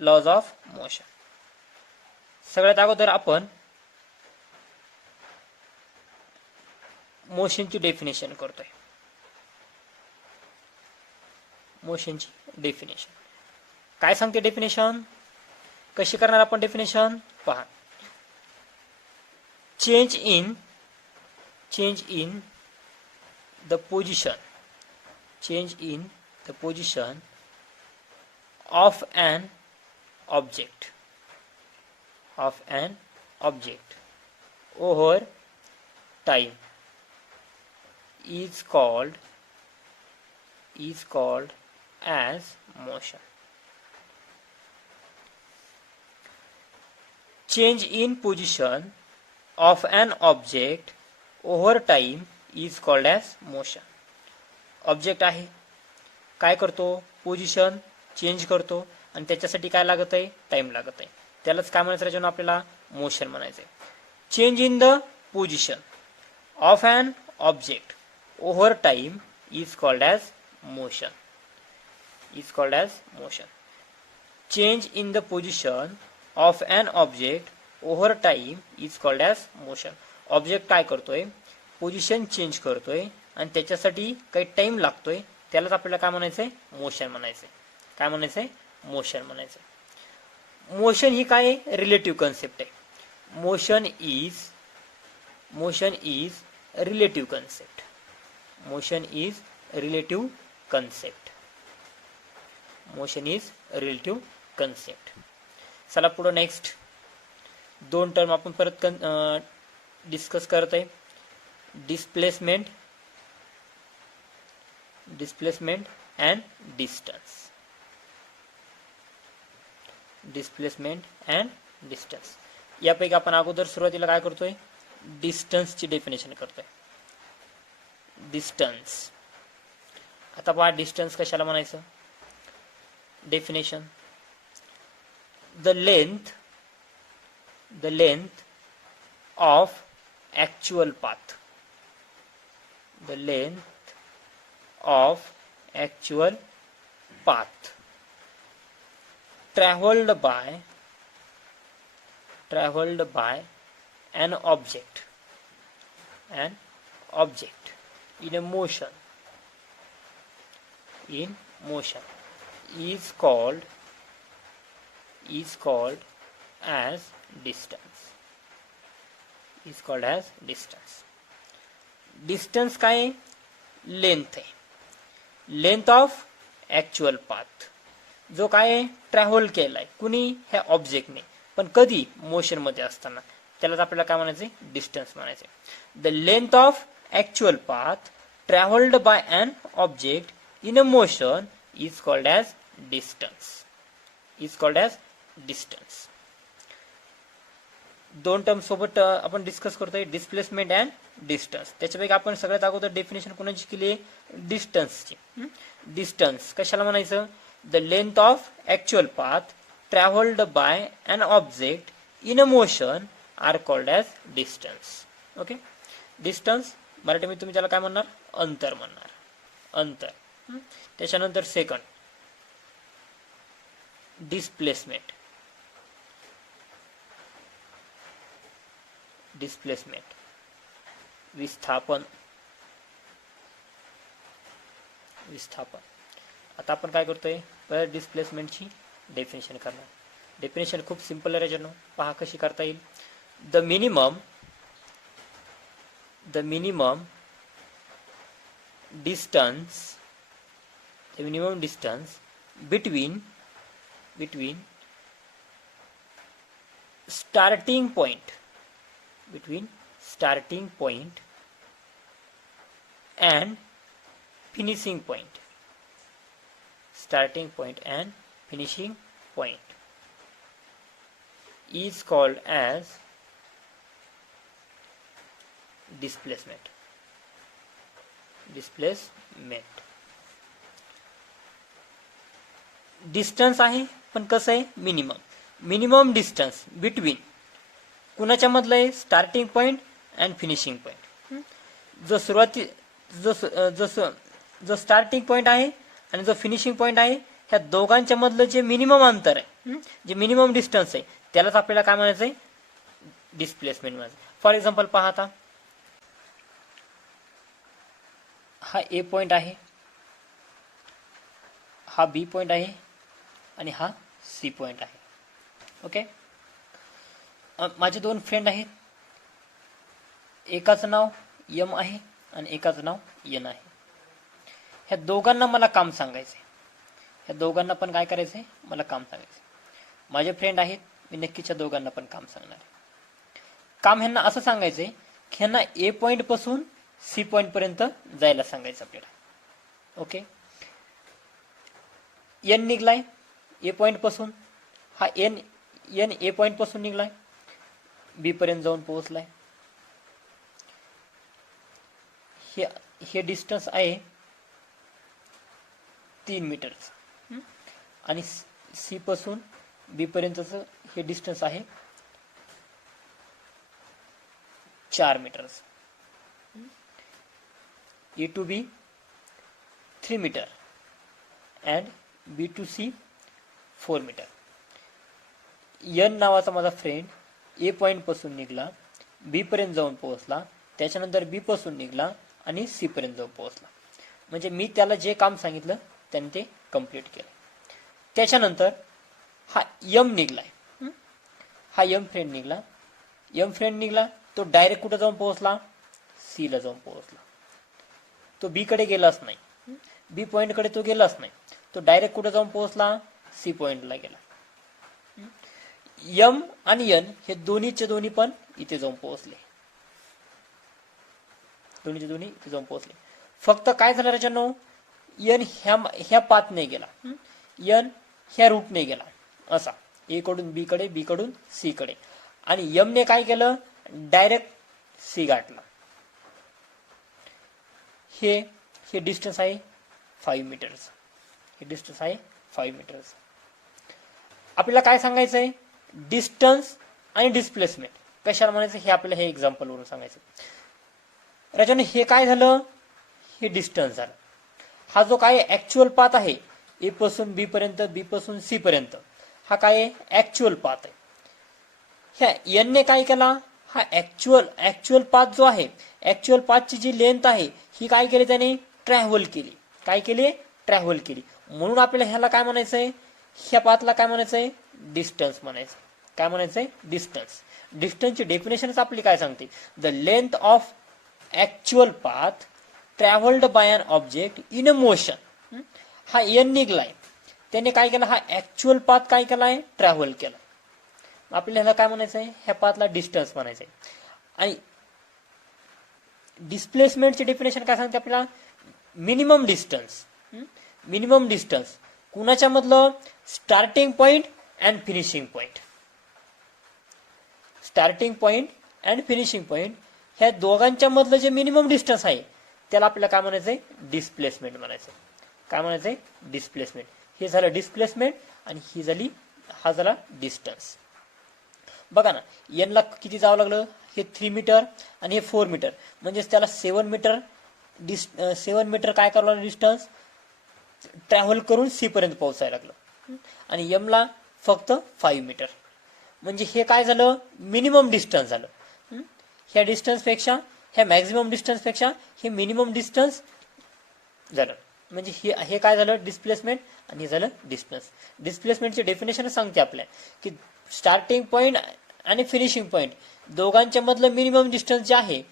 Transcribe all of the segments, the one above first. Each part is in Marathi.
Lodge of motion. सगळ्यात अगोदर आपण मोशनची डेफिनेशन करतोय. मोशनची डेफिनेशन काय सांगते? डेफिनेशन कशी करणार आपण? डेफिनेशन पहा. Change in the position of an object over time is called as motion. Change in position of an object over time is called as motion. Object आहे, काय करतो? पोझिशन चेंज करतो आणि त्याच्यासाठी काय लागत आहे? टाइम लागत आहे. त्यालाच काय म्हणायचं? त्याच्यानं आपल्याला मोशन म्हणायचंय. Change in the position of an object over time is called as motion. Change in the position of an object over time is called as motion. Object काय करतोय? पोझिशन चेंज करतोय आणि त्याच्यासाठी काही टाइम लागतोय, त्यालाच आपल्याला काय म्हणायचंय? मोशन म्हणायचंय. काय म्हणायचंय? मोशन म्हणायचंय. मोशन ही काय? रिलेटिव्ह कन्सेप्ट आहे. Motion is relative concept. चला पुढे नेक्स्ट दोन टर्म आपण परत डिस्कस करत आहे. Displacement and distance. यापैकी आपण अगोदर सुरुवातीला काय करतोय? डिस्टन्सची डेफिनेशन करतोय. डिस्टन्स. आता पहा डिस्टन्स कशाला म्हणायचं? Definition. The length of actual path. The length of actual path traveled by an object in motion is called as distance. Distance काय आहे? लेंथ आहे. लेंथ ऑफ ऍक्च्युअल पाथ जो काय आहे? ट्रॅव्हल केलाय कुणी? ह्या ऑब्जेक्टने, पण कधी? मोशन मध्ये असताना. त्यालाच आपल्याला काय म्हणायचंय? डिस्टन्स म्हणायचंय. The length of actual path travelled by an object in a motion is called as distance. दोन टर्म सोबत आपण डिस्कस करतोय. Displacement and distance. त्याच्यापैकी आपण सगळ्यात अगोदर डेफिनेशन कोणाची केली? डिस्टन्सची. डिस्टन्स कशाला म्हणायचं? The length of actual path travelled by an object in a motion are called as distance. Okay. Distance मराठीमध्ये तुम्ही त्याला काय म्हणणार? अंतर म्हणणार. अंतर. त्याच्यानंतर सेकंड डिस्प्लेसमेंट. विस्थापन. आता आपण काय करतोय? पहिल्या डिस्प्लेसमेंटची डेफिनेशन करणार. डेफिनेशन खूप सिंपल आहे जनो. पहा कशी करता येईल. The minimum distance between starting point and finishing point. Is called as displacement. Distance आहे, पण कसं आहे? मिनिमम डिस्टन्स बिटवीन कुणाच्या मधलं आहे? Starting point and finishing point. जो स्टार्टिंग पॉइंट आहे आणि जो फिनिशिंग पॉइंट आहे, ह्या दोघांच्या मधलं जे मिनिमम अंतर आहे जे मिनिमम डिस्टन्स आहे त्यालाच आपल्याला काय म्हणायचंय, डिस्प्लेसमेंट म्हणायचं. फॉर एक्झाम्पल पहा आता, हा ए पॉइंट आहे, हा बी पॉइंट आहे आणि हा सी पॉइंट आहे. ओके, माझे दोन फ्रेंड आहेत, एकाचं नाव यम आहे आणि एकाचं नाव एन आहे. ह्या दोघांना मला काम सांगायचंय, ह्या दोघांना पण काय करायचंय, मला काम सांगायचंय. माझे फ्रेंड आहेत, मी नक्कीच या दोघांना पण काम सांगणार आहे. काम ह्यांना असं सांगायचंय की ह्यांना ए पॉइंट पासून सी पॉइंट पर्यंत जायला सांगायचं आपल्याला. ओके, एन निघलाय ए पॉइंट पासून, हा एन ए पॉइंट पासून निघलाय, बी पर्यंत जाऊन पोहोचलाय. हे डिस्टन्स आहे 3 मीटर आणि सी पासून बी पर्यंतच हे डिस्टन्स आहे 4 metre. A to B 3 metre and B to C 4 metre. N नावाचा माझा फ्रेंड ए पॉइंट पासून निघला, बी पर्यंत जाऊन पोहोचला, त्याच्यानंतर बी पासून निघला आणि सी पर्यंत जाऊन पोहोचला. म्हणजे मी त्याला जे काम सांगितलं त्याने ते कंप्लीट केलं. त्याच्यानंतर हा यम निघलाय, हा यम फ्रेंड निघला, तो डायरेक्ट कुठं जाऊन पोहोचला, सी ला जाऊन पोहोचला. तो बी कडे गेलाच नाही, बी पॉइंट कडे तो गेलाच नाही, तो डायरेक्ट कुठं जाऊन पोहोचला, सी पॉइंटला गेला. यम आणि एन हे दोन्हीचे दोन्ही पण इथे जाऊन पोहोचले, दोन्हीचे दोन्ही इथे जाऊन पोहोचले. फक्त काय झालं राजांनो, एन ह्या पाथने गेला, एन ह्या रूटने गेला, असा ए कडून बी कडे, बी कडून सी कडे, आणि यम ने काय केलं, डायरेक्ट सी गाठला. हे डिस्टन्स आहे 5 मीटर्स, हे डिस्टन्स आहे 5 मीटर्स. आपल्याला काय सांगायचंय, डिस्टन्स आणि डिस्प्लेसमेंट कशाला म्हणायचं हे आपल्याला हे एक्झाम्पल वरून सांगायचं. राजाने हे काय झालं, हे डिस्टन्स झालं. हा जो काय ऍक्च्युअल पाथ आहे ए पासून बी पर्यंत, बी पासून सी पर्यंत, हा काय ऍक्च्युअल पाथ आहे. ह्या एन ने काय केला, हा ऍक्च्युअल पाथ जो आहे, ऍक्च्युअल पाथची जी लेंथ आहे ही काय केली त्याने, ट्रॅव्हल केली. काय केली, ट्रॅव्हल केली. म्हणून आपल्याला ह्याला काय म्हणायचंय, ह्या पाथला काय म्हणायचंय, डिस्टन्स म्हणायचं. काय म्हणायचंय, डिस्टन्स. डिस्टन्सची डेफिनेशनच आपली काय सांगते, the length of actual path travelled by an object in a motion. हा एन निघलाय, त्याने काय केलं, हा ऍक्च्युअल पाथ काय केलाय, ट्रॅव्हल केला. आपल्याला ह्याला काय म्हणायचंय, ह्या पाथला डिस्टन्स म्हणायचंय. आणि डिस्प्लेसमेंटची डेफिनेशन काय सांगते आपल्याला, मिनिमम डिस्टन्स. मिनिमम डिस्टन्स कुणाच्या मधलं, starting point and finishing point. Starting point and finishing point ह्या दोघांच्या मधलं जे मिनिमम डिस्टन्स आहे त्याला आपल्याला काय म्हणायचंय, डिस्प्लेसमेंट म्हणायचंय. काय म्हणायचंय, डिस्प्लेसमेंट. हे झालं डिस्प्लेसमेंट आणि हा झाला डिस्टन्स. बघा ना, एन ला किती जावं लागलं, हे 3 मीटर आणि हे 4 मीटर, म्हणजेच त्याला 7 मीटर काय करावं लागलं, डिस्टन्स ट्रॅव्हल करून सी पर्यंत पोहोचायला लागलं. आणि एम ला फक्त 5 मीटर. म्हणजे हे काय झालं, मिनिमम डिस्टन्स झालं. ह्या डिस्टन्स पेक्षा, ह्या मॅक्झिमम डिस्टन्स पेक्षा हे मिनिमम डिस्टन्स झालं. म्हणजे हे काय झालं, डिस्प्लेसमेंट, आणि हे झालं डिस्टन्स. डिस्प्लेसमेंटची डेफिनेशन सांगते आपल्या की स्टार्टिंग पॉइंट आणि फिनिशिंग पॉइंट दोघांच्या मधलं मिनिमम डिस्टन्स जे आहे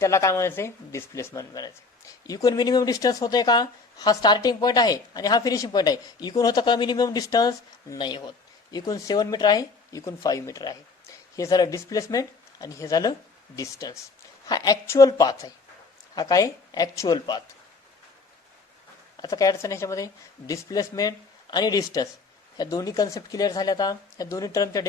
त्याला काय म्हणायचंय, डिस्प्लेसमेंट म्हणायचं. इकून मिनिमम डिस्टन्स होतंय का, हा स्टार्टिंग पॉइंट आहे आणि हा फिनिशिंग पॉइंट आहे, इकून होतं का मिनिमम डिस्टन्स, नाही होत. इकून 7 मीटर आहे, इकून 5 मीटर आहे. हे झालं डिस्प्लेसमेंट आणि हे झालं डिस्टन्स. हा ऍक्च्युअल पाथ आहे, हा काय ऍक्च्युअल पाथ. आता काय अडचण ह्याच्यामध्ये, डिस्प्लेसमेंट आणि डिस्टन्स ह्या दोन्ही कन्सेप्ट क्लिअर झाल्या. आता ह्या दोन्ही टर्मच्या